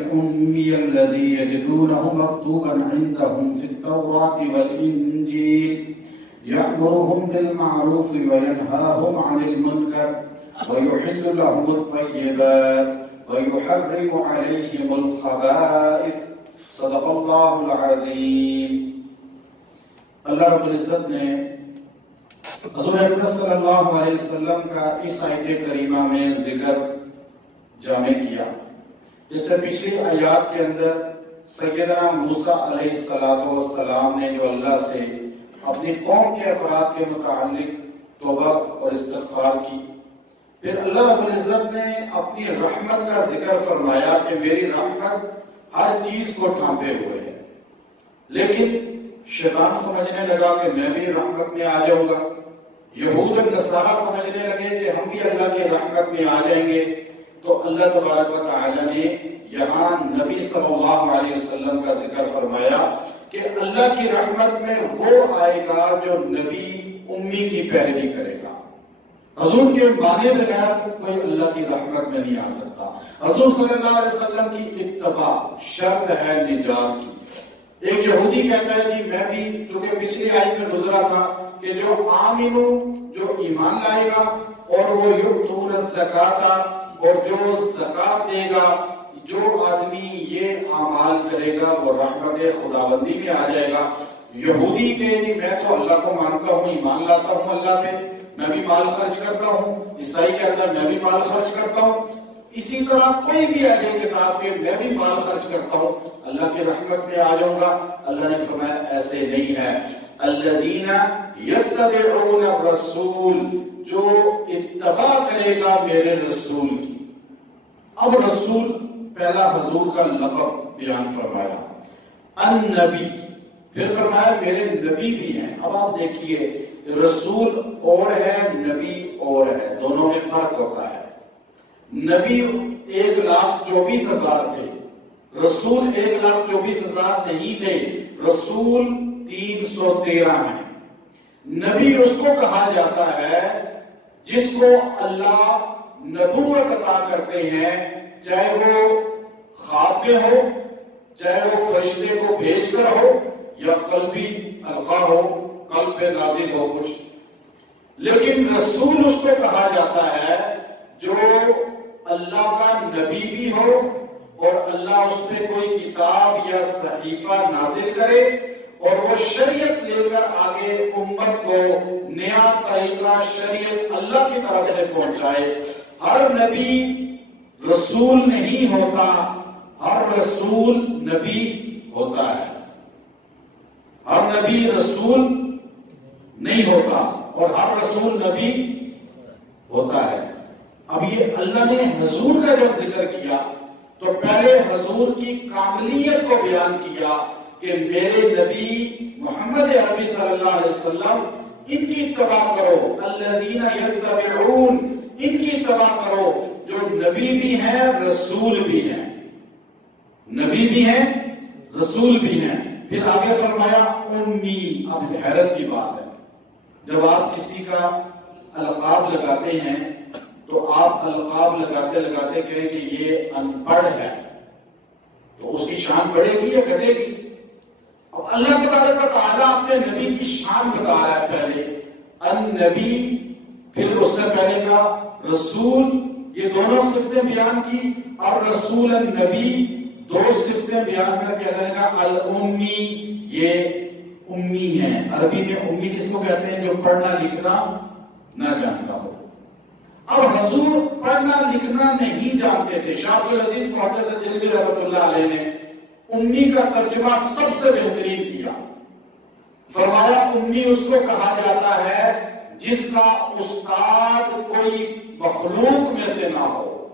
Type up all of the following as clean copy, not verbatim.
الأمي الذي يجدونه مكتوبا عندهم في التوراة والإنجيل يأمرهم بالمعروف وينهاهم عن المنكر ويحل لهم الطيبات ويحرم عليهم الخبائث صدق اللہ العظیم۔ اللہ رب العزت نے حضور اکرم صلی اللہ علیہ وسلم کا اس آیت کریمہ میں ذکر جامع کیا۔ اس سے پچھلی آیات کے اندر سیدنا موسیٰ علیہ السلام نے جو اللہ سے اپنی قوم کے افراد کے متعلق توبہ اور استغفار کی، پھر اللہ رب العزت نے اپنی رحمت کا ذکر فرمایا کہ میری رحمت ہر چیز کو ڈھانپے ہوئے ہے، لیکن شیطان سمجھنے لگا کہ میں بھی رحمت میں آ جاؤں گا، یہود اور نصارہ سمجھنے لگے کہ ہم بھی اللہ کی رحمت میں آ جائیں گے، تو اللہ تبارک و تعالی نے یہاں نبی صلی اللہ علیہ وسلم کا ذکر فرمایا کہ اللہ کی رحمت میں وہ آئے گا جو نبی امی کی پیروی کرے گا۔ حضور کے مانے بغیر کوئی اللہ کی رحمت میں نہیں آ سکتا۔ حضور صلی اللہ علیہ وسلم کی اتباع شرط ہے نجات کی۔ ایک یہودی کہتا ہے کہ میں بھی، چونکہ پچھلی آیت میں گزرا تھا کہ جو آمنو، جو ایمان لائے گا اور وہ یؤتون الزکاۃ، اور جو زکات دے گا، جو آدمی یہ اعمال کرے گا وہ رحمت خداوندی میں آ جائے گا۔ یہودی کہ جی میں تو اللہ کو مانتا ہوں، ایمان لاتا ہوں اللہ پہ، میں بھی مال خرچ کرتا ہوں۔ عیسائی کہتا ہے میں بھی مال خرچ کرتا ہوں۔ اسی طرح کوئی بھی اہل کتاب کے میں بھی مال خرچ کرتا ہوں، اللہ کی رحمت میں آ جاؤں گا۔ اللہ نے فرمایا ایسے نہیں ہے۔ الذین یتبعون الرسول، جو اتباع کرے گا میرے رسول کی۔ اب رسول پہلا حضور کا لقب بیان فرمایا، النبی، پھر فرمایا میرے نبی بھی ہیں۔ اب آپ دیکھیے رسول اور ہے، نبی اور ہے، دونوں میں فرق ہوتا ہے۔ نبی 1,24,000 تھے، رسول 1,24,000 نہیں تھے، رسول 313 ہیں۔ نبی اس کو کہا جاتا ہے جس کو اللہ نبوت عطا کرتے ہیں، چاہے وہ خواب میں ہو، چاہے وہ فرشتے کو بھیج کر ہو، یا قلبی القا ہو، قلب پہ نازل ہو کچھ۔ لیکن رسول اس کو کہا جاتا ہے جو اللہ کا نبی بھی ہو اور اللہ اس میں کوئی کتاب یا صحیفہ نازل کرے اور وہ شریعت لے کر آگے امت کو نیا طریقہ شریعت اللہ کی طرف سے پہنچائے۔ ہر نبی رسول نہیں ہوتا، ہر رسول نبی ہوتا ہے۔ ہر نبی رسول نہیں ہوتا اور ہر رسول نبی ہوتا ہے۔ اب یہ اللہ نے حضور کا جب ذکر کیا تو پہلے حضور کی کاملیت کو بیان کیا کہ میرے نبی محمد عربی صلی اللہ علیہ وسلم، ان کی اتباع کرو، الذین یتبعون، ان کی اتباع کرو جو نبی بھی ہیں رسول بھی ہیں، نبی بھی ہیں رسول بھی ہیں۔ پھر آگے فرمایا امی۔ اب حیرت کی بات ہے، جب آپ کسی کا القاب لگاتے ہیں تو آپ القاب لگاتے لگاتے کہیں کہ یہ ان پڑھ ہے، تو اس کی شان بڑھے گی یا گھٹے گی؟ اب اللہ تبارک و تعالیٰ اپنے نبی کی شان بتا رہا ہے، پہلے النبی، پھر اس سے پہلے کا رسول، یہ دونوں صفتیں بیان کی، اور رسول النبی، دو صفتیں بیان کر کے اللہ نے کہا الامی، یہ امی ہیں۔ عربی میں امی کس کو کہتے ہیں؟ جو پڑھنا لکھنا نہ جانتا ہو۔ اب حضور پڑھنا لکھنا نہیں جانتے تھے۔ شاہ عبدالعزیز محدث دہلوی رحمۃ اللہ علیہ نے امی کا ترجمہ سب سے بہترین کیا، فرمایا امی اس کو کہا جاتا ہے جس کا استاد کوئی مخلوق میں سے نہ ہو۔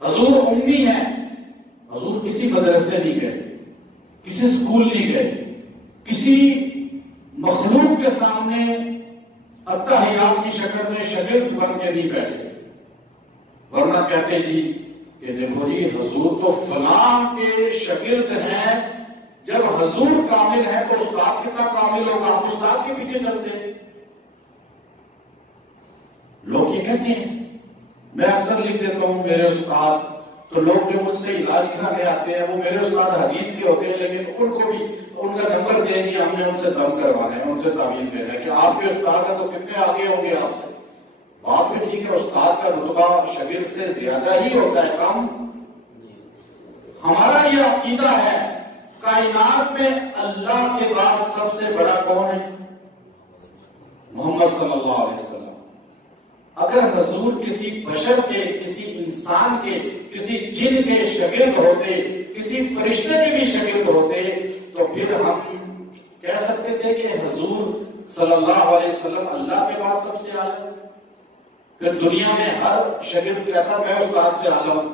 حضور امی ہیں، حضور کسی مدرسے نہیں گئے، کسی اسکول نہیں گئے، کسی مخلوق کے سامنے اتحیات کی شکل میں شاگرد بن کے نہیں بیٹھے، ورنہ کہتے جی کہ دیکھو جی حضور تو فلاں کے شاگرد ہیں، جب حضور کامل ہے تو استاد کتنا کامل ہوگا، آپ استاد کے پیچھے چلتے ہیں۔ لوگ یہ کہتے ہیں، میں اکثر لکھ دیتا ہوں میرے استاد تو لوگ جو مجھ سے علاج کرانے آتے ہیں وہ میرے استاد حدیث کے ہوتے ہیں، لیکن ان کو بھی ان کا نمبر دیں جی ہم نے ان سے دم کروانا ہے، ان سے تعویذ دینا ہے کہ آپ کے استاد ہیں تو کتنے آگے ہوں گے آپ سے. بات بھی ٹھیک ہے، استاد کا رتبہ شاگرد سے زیادہ ہی ہوتا ہے، کم. ہمارا یہ عقیدہ ہے کائنات میں اللہ کے بعد سب سے بڑا کون ہے؟ محمد صلی اللہ علیہ وسلم. اگر حضور کسی بشر کے، کسی انسان کے، کسی جن کے شاگرد ہوتے، کسی فرشتے کے بھی شاگرد ہوتے، تو پھر ہم کہہ سکتے تھے کہ حضور صلی اللہ علیہ وسلم اللہ کے بعد سب سے اعلیٰ. پھر دنیا میں ہر شاگرد کہتا میں استاد سے اعلیٰ ہوں،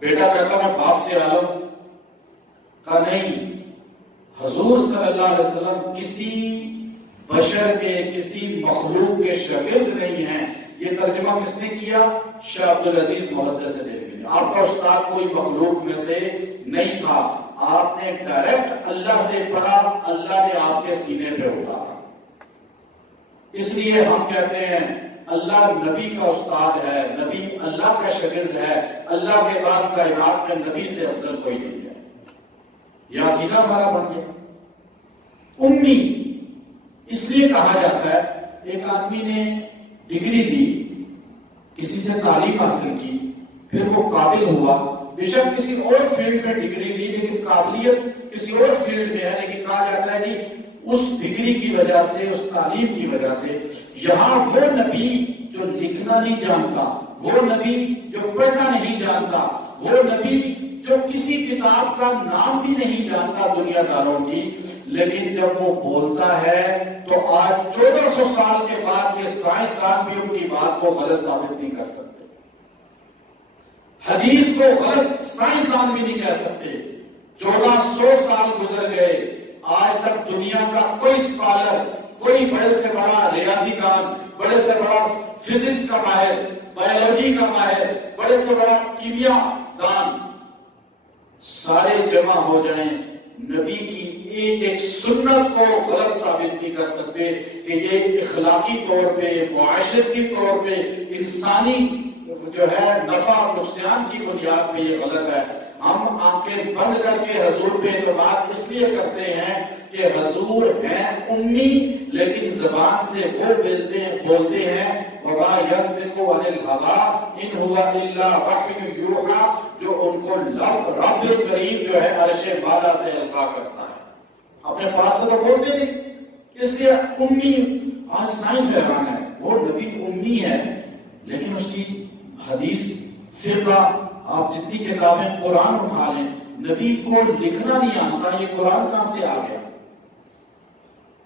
بیٹا کہتا میں باپ سے اعلیٰ ہوں. کہا نہیں، حضور صلی اللہ علیہ وسلم کسی بشر کے، کسی مخلوق کے شاگرد نہیں ہیں. یہ ترجمہ کس نے کیا؟ شاہ عبدالعزیز محدث دہلوی نے. آپ کا استاد کوئی مخلوق میں سے نہیں تھا، آپ نے ڈائریکٹ اللہ سے پڑھا، اللہ نے آپ کے سینے پہ اتارا. اس لیے ہم کہتے ہیں اللہ نبی کا استاد ہے، نبی اللہ کا شاگرد ہے، اللہ کے بعد کائنات میں نبی سے افضل کوئی نہیں ہے. یہ عقیدہ ہمارا بن گیا. امی اس لیے کہا جاتا ہے، ایک آدمی نے ڈگری دی، کسی سے تعلیم حاصل کی، پھر وہ قابل ہوا، بے شک کسی اور فیلڈ میں ڈگری لی لیکن قابلیت کسی اور فیلڈ میں ہے، لیکن کہا جاتا ہے کہ اس ڈگری کی وجہ سے، اس تعلیم کی وجہ سے یہاں وہ نبی جو لکھنا نہیں جانتا، وہ نبی جو پڑھنا نہیں جانتا، وہ نبی جو کسی کتاب کا نام بھی نہیں جانتا دنیا داروں کی، لیکن جب وہ بولتا ہے تو آج 1400 سال کے بعد یہ سائنسدان بھی ان کی بات کو غلط ثابت نہیں کر سکتے. حدیث کو غلط سائنسدان بھی نہیں کہہ سکتے. 1400 سال گزر گئے، آج تک دنیا کا کوئی اسکالر، کوئی بڑے سے بڑا ریاضی دان، بڑے سے بڑا فزکس کا ماہر، بایولوجی کا ماہر، بڑے سے بڑا کیمیا دان، سارے جمع ہو جائیں، نبی کی ایک ایک سنت کو غلط ثابت نہیں کر سکتے کہ یہ اخلاقی طور پہ، معاشرتی طور پہ، انسانی جو ہے نفع نقصان کی بنیاد پہ یہ غلط ہے. ہم آنکھیں بند کر کے حضور پہ اعتماد اس لیے کرتے ہیں کہ حضور ہیں امی، لیکن زبان سے وہ بولتے ہیں وَمَا يَنطِقُ عَنِ الْهَوَىٰ إِنْ هُوَ إِلَّا وَحْيٌ يُوحَىٰ، جو ان کو رب کریم جو ہے عرش بالا سے القا کرتا ہے، اپنے پاس سے تو بولتے نہیں. اس لیے امی، آج سائنس حیران ہے، وہ نبی امی ہے لیکن اس کی حدیث، فقہ، آپ جتنی کتابیں قرآن اٹھا لیں، نبی کو لکھنا نہیں آتا. یہ قرآن کہاں سے آ گیا؟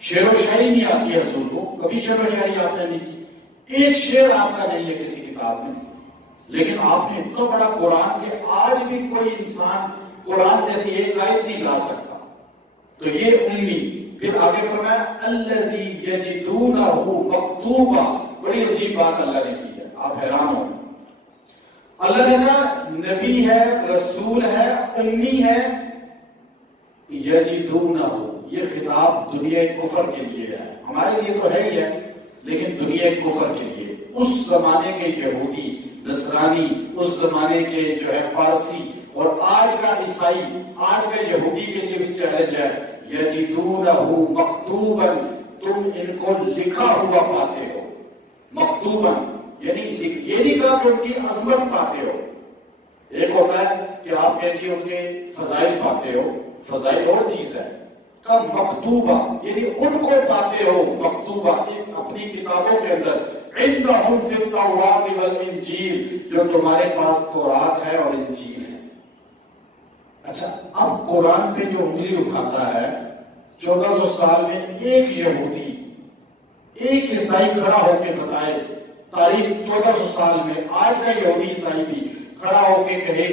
شعر و شاعری نہیں آتی ہے حضور کو، کبھی شعر و شاعری آپ نے نہیں کی، ایک شعر آپ کا نہیں ہے کسی کتاب میں، لیکن آپ نے اتنا بڑا قرآن کہ آج بھی کوئی انسان قرآن جیسی ایک آیت نہیں لا سکتا. تو یہ امی. پھر آگے فرمایا الذی یجدونہ مکتوبا. بڑی عجیب بات اللہ نے کی ہے، آپ حیران ہو. اللہ نے کہا نبی ہے، رسول ہے، امی ہے. یجدونہ، یہ خطاب دنیا کفر کے لیے ہے، ہمارے لیے تو ہے ہی ہے لیکن دنیا کفر کے لیے. اس زمانے کے یہودی، نصرانی، اس زمانے کے جو ہے پارسی اور آج کا عیسائی، آج کا یہودی کے لیے بھی چیلنج ہے. یجدونہ مکتوبا، تم ان کو لکھا ہوا پاتے ہو. مکتوبا یعنی یہ نہیں کہا کہ ان کی عظمت پاتے ہو. ایک ہوتا ہے کہ آپ کہتے ان کے فضائل پاتے ہو، فضائل اور چیز ہے. کا مکتوبہ یعنی ان کو پاتے ہو، مکتوبہ اپنی کتابوں کے اندر، عندہم فی التوراۃ والانجیل، جو تمہارے پاس تورات ہے اور انجیل ہے. اچھا، اب قرآن پہ جو انگلی اٹھاتا ہے 1400 سال میں ایک یہودی، ایک عیسائی کھڑا ہو کے بتائے تاریخ 1400 سال میں، آج کا یہودی عیسائی بھی کھڑا ہو کے کہے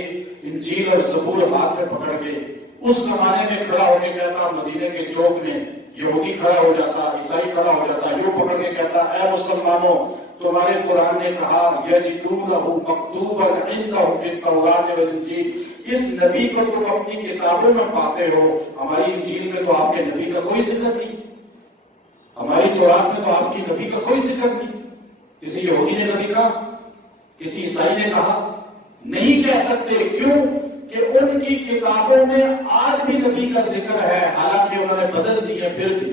انجیل اور زبور ہاتھ میں پکڑ کے، اس زمانے میں کھڑا ہو کے کہتا، مدینے کے چوک میں یہودی کھڑا ہو جاتا، عیسائی کھڑا ہو جاتا، یوں پکڑ کے کہتا اے مسلمانوں، تمہارے قرآن نے کہا یجدونہ مکتوبا عندہم فی التوراۃ والانجیل، اس نبی کو تم اپنی کتابوں میں پاتے ہو، ہماری انجیل میں تو آپ کے نبی کا کوئی ذکر نہیں، ہماری تورات میں تو آپ کی نبی کا کوئی ذکر نہیں. کسی یہودی نے کبھی کہا؟ کسی عیسائی نے کہا؟ نہیں کہہ سکتے، کیوں کہ ان کی کتابوں میں آج بھی نبی کا ذکر ہے، حالانکہ انہوں نے بدل دی ہے پھر بھی۔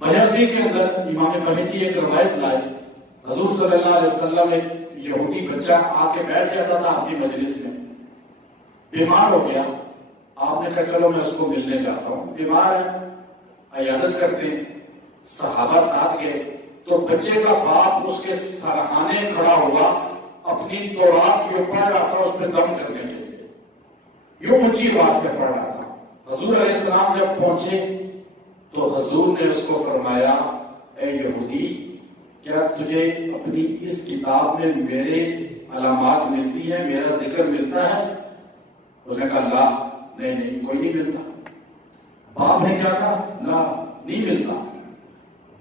بہقی کے اندر امام بہقی ایک روایت لائے، حضور صلی اللہ علیہ وسلم ایک یہودی بچہ آ کے بیٹھ جاتا تھا آپ کی مجلس میں، بیمار ہو گیا، آپ نے کہا چلو میں اس کو ملنے جاتا ہوں، بیمار ہے، عیادت کرتے ہیں، صحابہ ساتھ گئے تو بچے کا باپ اس کے سرہانے کھڑا ہوا، اپنی تورات جو پڑھ رہا تھا اس پہ دم کرنے کے لیے، یوں اونچی آواز سے پڑھ رہا تھا۔ حضور علیہ السلام جب پہنچے تو حضور نے اس کو فرمایا، اے یہودی، کیا تجھے اپنی اس کتاب میں میرے علامات ملتی ہیں، میرا ذکر ملتا ہے؟ اس نے کہا لا، نہیں کوئی نہیں ملتا۔ باپ نے کیا کہا؟ لا، نہیں ملتا۔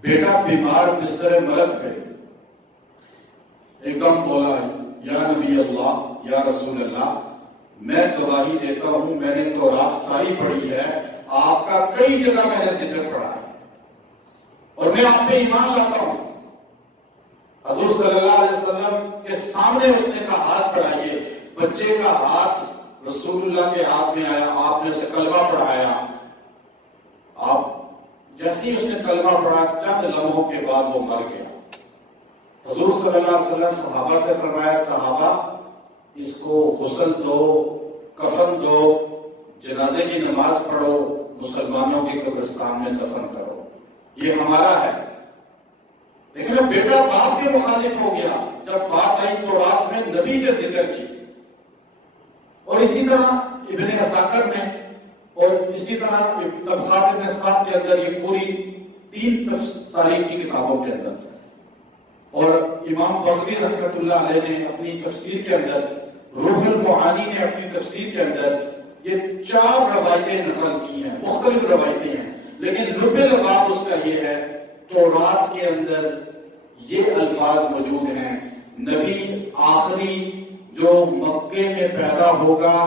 بیٹا بیمار بستر ملک پہ ایک دم بولا، یا نبی اللہ، یا رسول اللہ، میں گواہی دیتا ہوں میں نے تورات ساری پڑھی ہے، آپ کا کئی جگہ میں نے ذکر پڑھا ہے اور میں آپ پہ ایمان لاتا ہوں۔ حضور صلی اللہ علیہ وسلم کے سامنے اس نے کہا ہاتھ بڑھائیے، بچے کا ہاتھ رسول اللہ کے ہاتھ میں آیا، آپ نے اسے کلمہ پڑھایا، آپ جیسے ہی اس نے کلمہ پڑھا چند لمحوں کے بعد وہ مر گیا۔ حضور صلی اللہ علیہ وسلم صحابہ سے فرمایا، صحابہ اس کو غسل دو، کفن دو، جنازے کی نماز پڑھو، مسلمانوں کے قبرستان میں دفن کرو، یہ ہمارا ہے۔ لیکن اب بیٹا باپ کے مخالف ہو گیا جب بات آئی تورات میں نبی کے ذکر کی۔ اور اسی طرح ابن عساکر میں اور اسی طرح طبقات ابن سعد کے اندر یہ پوری 3 تاریخ کی کتابوں کے اندر، اور امام بغوی رحمۃ اللہ علیہ نے اپنی تفسیر کے اندر، روح المعانی نے اپنی تفسیر کے اندر یہ 4 روایتیں نقل کی ہیں، مختلف روایتیں ہیں، لیکن لب لباب اس کا یہ ہے تورات کے اندر یہ الفاظ موجود ہیں، نبی آخری جو مکے میں پیدا ہوگا،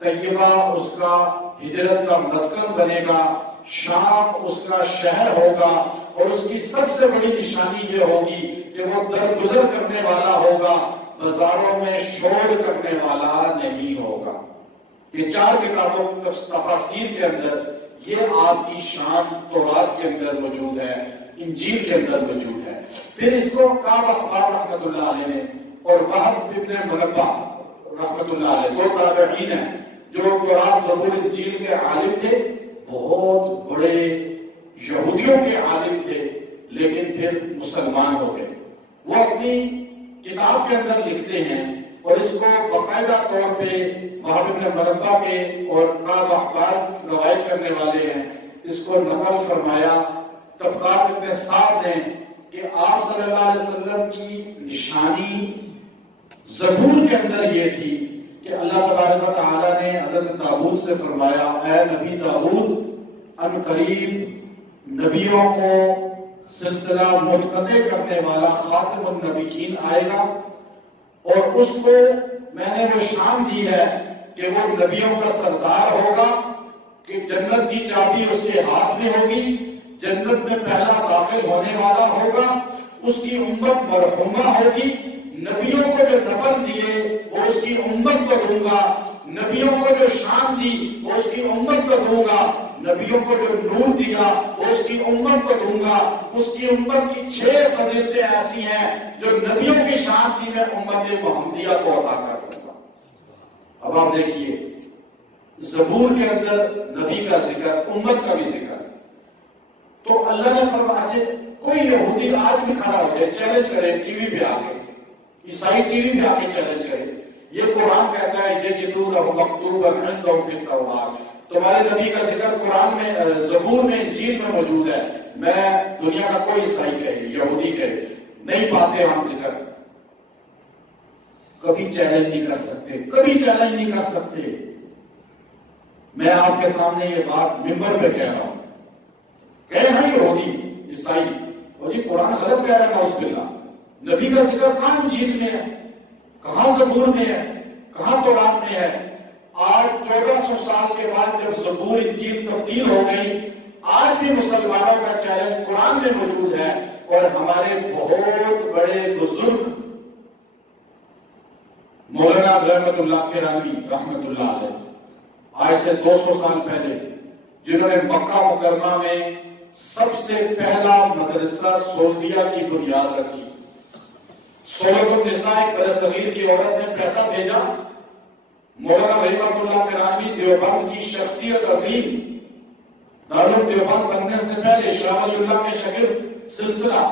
طیبہ اس کا ہجرت کا مسکن بنے گا، شام اس کا شہر ہوگا، اور اس کی سب سے بڑی نشانی یہ ہوگی کہ وہ درگزر کرنے والا ہوگا، بازاروں میں شور کرنے والا نہیں ہوگا۔ یہ 4 کتابوں کی تفاسیر کے اندر یہ آپ کی شان تورات کے اندر موجود ہے، انجیل کے اندر موجود ہے۔ پھر اس کو کعب احبار رحمۃ اللہ علیہ نے اور وہب ابن منبہ رحمۃ اللہ علیہ، 2 تابعین ہیں جو قرآن زبور انجیل کے عالم تھے، بہت بڑے یہودیوں کے عالم تھے، لیکن پھر مسلمان ہو گئے۔ وہ اپنی کتاب کے اندر لکھتے ہیں اور اس کو باقاعدہ طور پہ وہب ابن منبہ کے اور کعب احبار روایت کرنے والے ہیں، اس کو نقل فرمایا طبقات ابن سعد نے کہ آپ صلی اللہ علیہ وسلم کی نشانی زبور کے اندر یہ تھی کہ اللہ تبارک و تعالیٰ نے حضرت داؤد سے فرمایا، اے نبی داؤد، ان قریب نبیوں کو سلسلہ منقطع کرنے والا خاتم النبیین آئے گا، اور اس کو میں نے وہ شان دی ہے کہ وہ نبیوں کا سردار ہوگا، کہ جنت کی چابی اس کے ہاتھ میں ہوگی، جنت میں پہلا داخل ہونے والا ہوگا، اس کی امت مرحومہ ہوگی، نبیوں کو جو نفل دیے وہ اس کی امت کو دوں گا، نبیوں کو جو شان دی وہ اس کی امت کو دوں گا، نبیوں کو جو نور دیا وہ اس کی امت کو دوں گا، اس کی امت کی 6 فضیلتیں ایسی ہیں جو نبیوں کی شان تھی، میں امت محمدیہ کو عطا کر دوں گا۔ اب آپ دیکھیے زبور کے اندر نبی کا ذکر، امت کا بھی ذکر، تو اللہ نے فرمایا کوئی یہودی آج بھی کھڑا ہو جائے چیلنج کرے ٹی وی پہ آ کے، عیسائی ٹی وی پہ آ کے چیلنج کرے، یہ قرآن کہتا ہے یجدونہ مکتوبا عندہم فی التوراۃ، تمہارے نبی کا ذکر قرآن میں، زبور میں، انجیل میں موجود ہے، میں دنیا کا کوئی عیسائی کہے، یہودی کہے، نہیں پاتے ہم ذکر، کبھی چیلنج نہیں کر سکتے، کبھی چیلنج نہیں کر سکتے۔ میں آپ کے سامنے یہ بات منبر پہ کہہ رہا ہوں، کہے نا یہودی عیسائی، اور جی قرآن غلط کہہ رہا ہے، نعوذ باللہ، نبی کا ذکر کہاں انجیل میں ہے، کہاں زبور میں ہے، کہاں تورات میں ہے؟ آج 1400 سال کے بعد جب زبور انجیل تبدیل ہو گئی، آج بھی مسلمانوں کا چیلنج قرآن میں موجود ہے، اور ہمارے بہت بڑے بزرگ مولانا رحمت اللہ کرانی رحمت اللہ علیہ آج سے 200 سال پہلے جنہوں نے مکہ مکرمہ میں سب سے پہلا مدرسہ سعودیہ کی بنیاد رکھی. سورۃ النساء ایک برصغیر کی عورت نے پیسہ بھیجا. مولانا رحمت اللہ کرانی دیوبند کی شخصیت عظیم، دارالعلوم دیوبند بننے سے پہلے شاہ ولی اللہ کے شاگرد سلسلہ،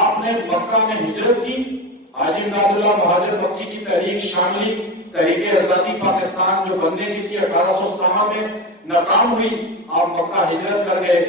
آپ نے مکہ میں ہجرت کی. حاجی امداد اللہ مہاجر مکی کی تحریک شاملی، تحریک آزادی پاکستان جو بننے کی تھی 1857 میں ناکام ہوئی. آپ مکہ ہجرت کر گئے.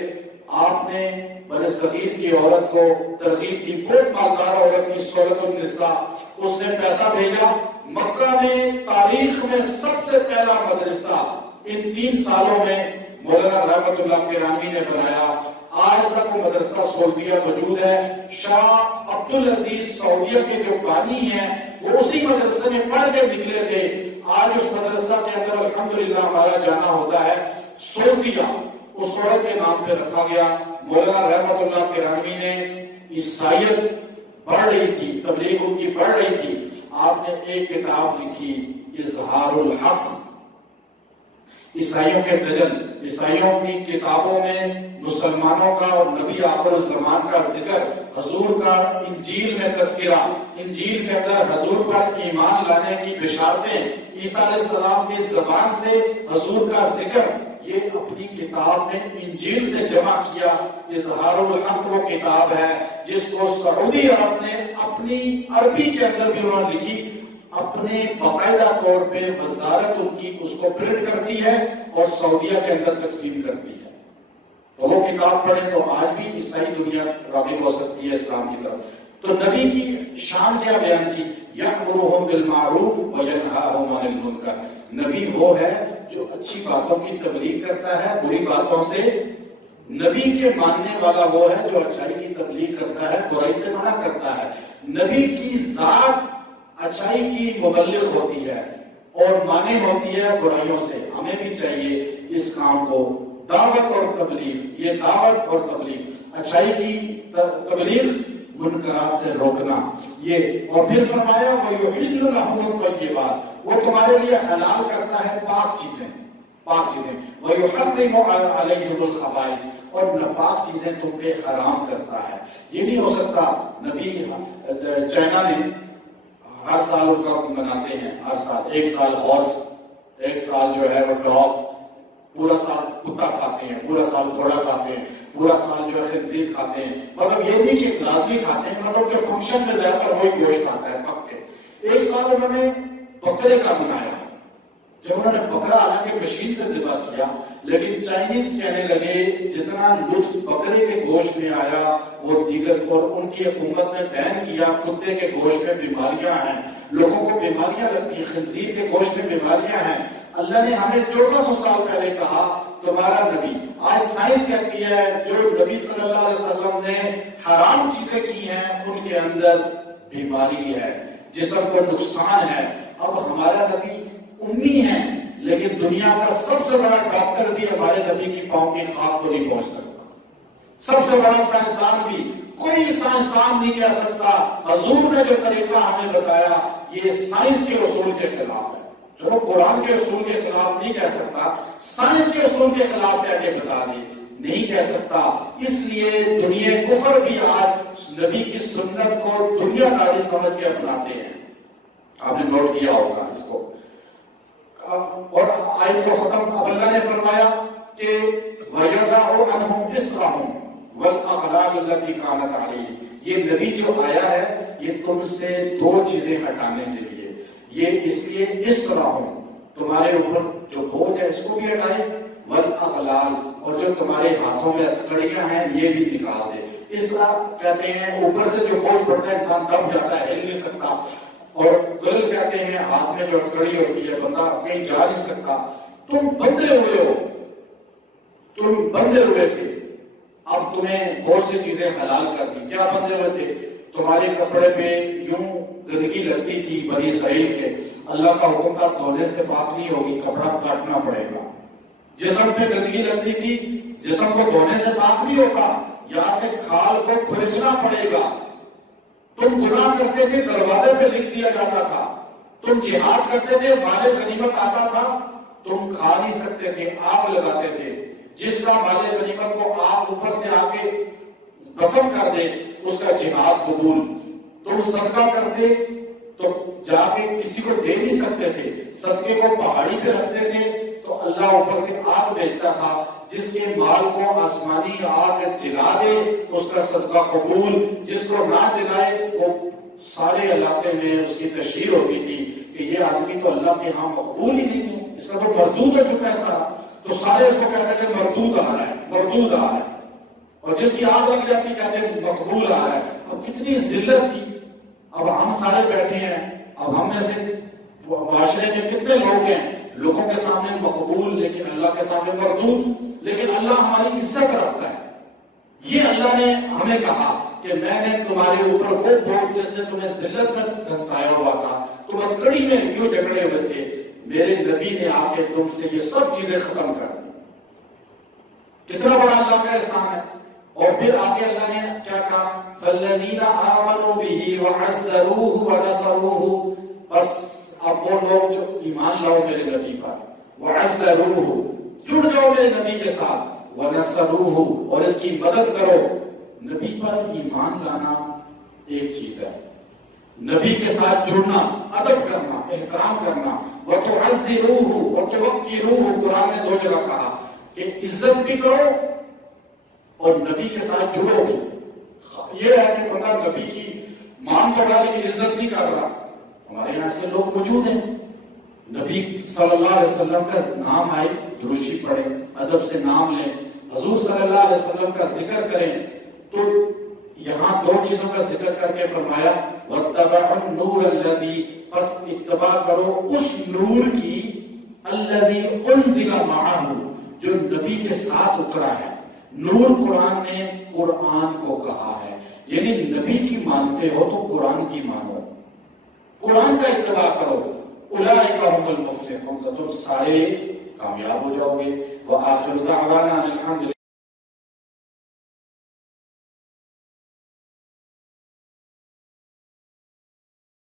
آپ نے برصغیر کی عورت کو ترغیب دی، بہت مالدار عورت تھی سورۃ النساء. اس نے پیسہ بھیجا. مکہ میں تاریخ میں سب سے پہلا مدرسہ ان 3 سالوں میں مولانا رحمت اللہ کرانی نے بنایا. آج تک وہ مدرسہ سعودیہ موجود ہے. شاہ عبدالعزیز سعودیہ کے جو بانی ہیں وہ اسی مدرسے میں پڑھ کے نکلے تھے. آج اس مدرسہ کے اندر الحمدللہ ہمارا جانا ہوتا ہے. سعودیہ اس عورت کے نام پہ رکھا گیا. مولانا رحمت اللہ کرانی نے عیسائیت پڑھ رہی تھی، تبلیغ ان کی پڑھ رہی تھی. آپ نے ایک کتاب لکھی اظہار الحق، عیسائیوں کے دجل. عیسائیوں کی کتابوں میں مسلمانوں کا اور نبی آخر الزمان کا ذکر، حضور کا انجیل میں تذکرہ، انجیل کے اندر حضور پر ایمان لانے کی بشارتیں، عیسیٰ علیہ السلام کی زبان سے حضور کا ذکر، یہ اپنی کتاب میں انجیل سے جمع کیا. اظہار الحق وہ کتاب ہے جس کو سعودی عرب نے اپنی عربی کے اندر بھی انہوں نے لکھی. اپنے باقاعدہ طور پہ وزارت ان کی اس کو پرنٹ کرتی ہے اور سعودیہ کے اندر تقسیم کرتی ہے. تو وہ کتاب پڑھیں تو آج بھی عیسائی دنیا راغب ہو سکتی ہے اسلام کی طرف. تو نبی کی شان کیا بیان کی؟ یأمرہم بالمعروف وینہاہم عن المنکر. نبی وہ ہے جو اچھی باتوں کی تبلیغ کرتا ہے، بری باتوں سے. نبی کے ماننے والا وہ ہے جو اچھائی کی تبلیغ کرتا ہے، برائی سے منع کرتا ہے. نبی کی ذات اچھائی کی مبلغ ہوتی ہے اور مانے ہوتی ہے برائیوں سے. ہمیں بھی چاہیے اس کام کو، دعوت اور تبلیغ، یہ دعوت اور تبلیغ، اچھائی کی تبلیغ، منکرات سے روکنا. یہ اور پھر فرمایا وَيُحِلُّ لَهُمُ الطَّيِّبَاتِ، وہ تمہارے لیے حلال کرتا ہے پاک چیزیں، پاک چیزیں. وَيُحَرِّمُ عَلَيْهِمُ الْخَبَائِثَ، اور ناپاک چیزیں تم پہ حرام کرتا ہے. یہ نہیں ہو سکتا. نبی چائنا نے ہر سال ان کا مناتے ہیں، ہر سال ایک سال ہارس، ایک سال جو ہے وہ ڈاگ، پورا سال کتا کھاتے ہیں، پورا سال گھوڑا کھاتے ہیں، پورا سال جو ہے خنزیر کھاتے ہیں. مطلب یہ نہیں کہ لازمی کھاتے ہیں، مطلب کہ فنکشن میں زیادہ تر وہی گوشت کھاتا ہے پک کے. ایک سال انہوں نے بکرے کا منایا. جب انہوں نے بکرا حالانکہ مشین سے ذبح کیا، لیکن چائنیز کہنے لگے جتنا لطف بکرے کے گوشت میں آیا وہ دیگر، اور ان کی حکومت نے بین کیا کتے کے گوشت میں بیماریاں ہیں، لوگوں کو بیماریاں لگتی ہیں، خنزیر کے گوشت میں بیماریاں ہیں. اللہ نے ہمیں 1400 سال پہلے کہا تمہارا نبی. آج سائنس کہتی ہے جو نبی صلی اللہ علیہ وسلم نے حرام چیزیں کی ہیں ان کے اندر بیماری ہے، جسم کو نقصان ہے. اب ہمارا نبی امی ہے لیکن دنیا کا سب سے بڑا ڈاکٹر بھی ہمارے نبی کی پاؤں کی خاک کو نہیں پہنچ سکتا. سب سے بڑا سائنسدان بھی، کوئی سائنسدان نہیں کہہ سکتا حضور نے جو طریقہ ہمیں بتایا یہ سائنس کے اصول کے خلاف ہے. چلو قرآن کے اصول کے خلاف نہیں کہہ سکتا، سائنس کے اصول کے خلاف کہہ کے بتا دی، نہیں کہہ سکتا. اس لیے دنیا کفر بھی آج نبی کی سنت کو دنیا داری سمجھ کے اپناتے ہیں. آپ نے نوٹ کیا ہوگا اس کو. اور آیت کو ختم اب اللہ نے فرمایا کہ وَيَزَعُ عَنْهُمْ إِسْرَهُمْ وَالْأَغْلَالَ الَّتِي كَانَتْ عَلَيْهِمْ. یہ نبی جو آیا ہے یہ تم سے 2 چیزیں ہٹانے کے لیے. یہ اس لیے اسرہم، تمہارے اوپر جو بوجھ ہے اس کو بھی ہٹائے، وَالْأَغْلَالَ، اور جو تمہارے ہاتھوں میں ہتھکڑیاں ہیں یہ بھی نکال دے. اسرا کہتے ہیں اوپر سے جو بوجھ پڑتا ہے انسان دب جاتا ہے، ہل نہیں سکتا. اور گل کہتے ہیں ہاتھ میں جو ہتھکڑی ہوتی ہے بندہ کہیں جا نہیں سکتا. تم بندھے ہوئے ہو، تم بندھے ہوئے تھے، اب تمہیں بہت سی چیزیں حلال کر دی. کیا بندھے ہوئے تھے؟ تمہارے کپڑے پہ یوں گندگی لگتی تھی بنی اسرائیل کے، اللہ کا حکم تھا دھونے سے پاک نہیں ہوگی، کپڑا کاٹنا پڑے گا. جسم پہ گندگی لگتی تھی، جسم کو دھونے سے پاک نہیں ہوتا، یہاں سے کھال کو کھرچنا پڑے گا. تم گناہ کرتے تھے دروازے پہ لکھ دیا جاتا تھا تم جہاد کرتے تھے، مال غنیمت آتا تھا، تم کھا نہیں سکتے تھے، آگ لگاتے تھے. جس کا مال غنیمت کو آگ اوپر سے آ کے بسم کر دے اس کا جہاد قبول. تم صدقہ کرتے تو جا کے کسی کو دے نہیں سکتے تھے، صدقے کو پہاڑی پہ رکھتے تھے تو اللہ اوپر سے آگ بھیجتا تھا. جس کے مال کو آسمانی آگ جلا دے اس کا صدقہ قبول، جس کو نہ جلائے وہ سارے علاقے میں اس کی تشہیر ہوتی تھی کہ یہ آدمی تو اللہ کے ہاں مقبول ہی نہیں ہے، اس کا تو مردود ہو چکا ہے سارا. تو سارے اس کو کہتے تھے مردود آ رہا ہے، مردود آ رہا ہے. اور جس کی آگ لگ جاتی کہتے ہیں مقبول آ رہا ہے. اب کتنی ذلت تھی. اب ہم سارے بیٹھے ہیں، اب ہم میں سے معاشرے میں کتنے لوگ ہیں لوگوں کے سامنے مقبول لیکن اللہ کے سامنے مردود. لیکن اللہ ہماری عزت رکھتا ہے. یہ اللہ نے ہمیں کہا کہ میں نے تمہارے اوپر وہ بوجھ جس نے تمہیں ذلت میں دھنسایا ہوا تھا، تم ہتھکڑی میں یوں جھگڑے ہوئے تھے، میرے نبی نے آ کے تم سے یہ سب چیزیں ختم کر دی. کتنا بڑا اللہ کا احسان ہے. اور پھر آگے اللہ نے کیا کہا؟ فَالَّذِينَ آمَنُوا بِهِ وَعَزَّرُوهُ وَنَصَرُوهُ. بس اب وہ لوگ جو ایمان لاؤ میرے نبی پر، وَعَزَّرُوهُ جڑ جاؤ میرے نبی کے ساتھ، وَنَصَرُوهُ اور اس کی مدد کرو. نبی پر ایمان لانا ایک چیز ہے، نبی کے ساتھ جڑنا، ادب کرنا، احترام کرنا. وَتُعَزِّرُوهُ وَتُوَقِّرُوهُ قرآن نے 2 جگہ کہا کہ عزت بھی کرو اور نبی کے ساتھ جڑو بھی. یہ ہے کہ بندہ نبی کی مان کر رہا لیکن عزت نہیں کر رہا. ہمارے یہاں سے لوگ موجود ہیں، نبی صلی اللہ علیہ وسلم کا نام آئے درشی پڑھیں، ادب سے نام لیں، حضور صلی اللہ علیہ وسلم کا ذکر کریں. تو یہاں 2 چیزوں کا ذکر کر کے فرمایا وَاتَّبَعُوا النُّورَ الَّذِي، پس اتباع کرو اس نور کی، الَّذِي أُنزِلَ مَعَهُ جو نبی کے ساتھ اترا ہے. نور قرآن نے قرآن کو کہا ہے، یعنی نبی کی مانتے ہو تو قرآن کی مانو، قرآن کا اتباع کرو. اولئک هم المفلحون، تو تم سارے کامیاب ہو جاؤ گے. وآخر دعوانا الحمد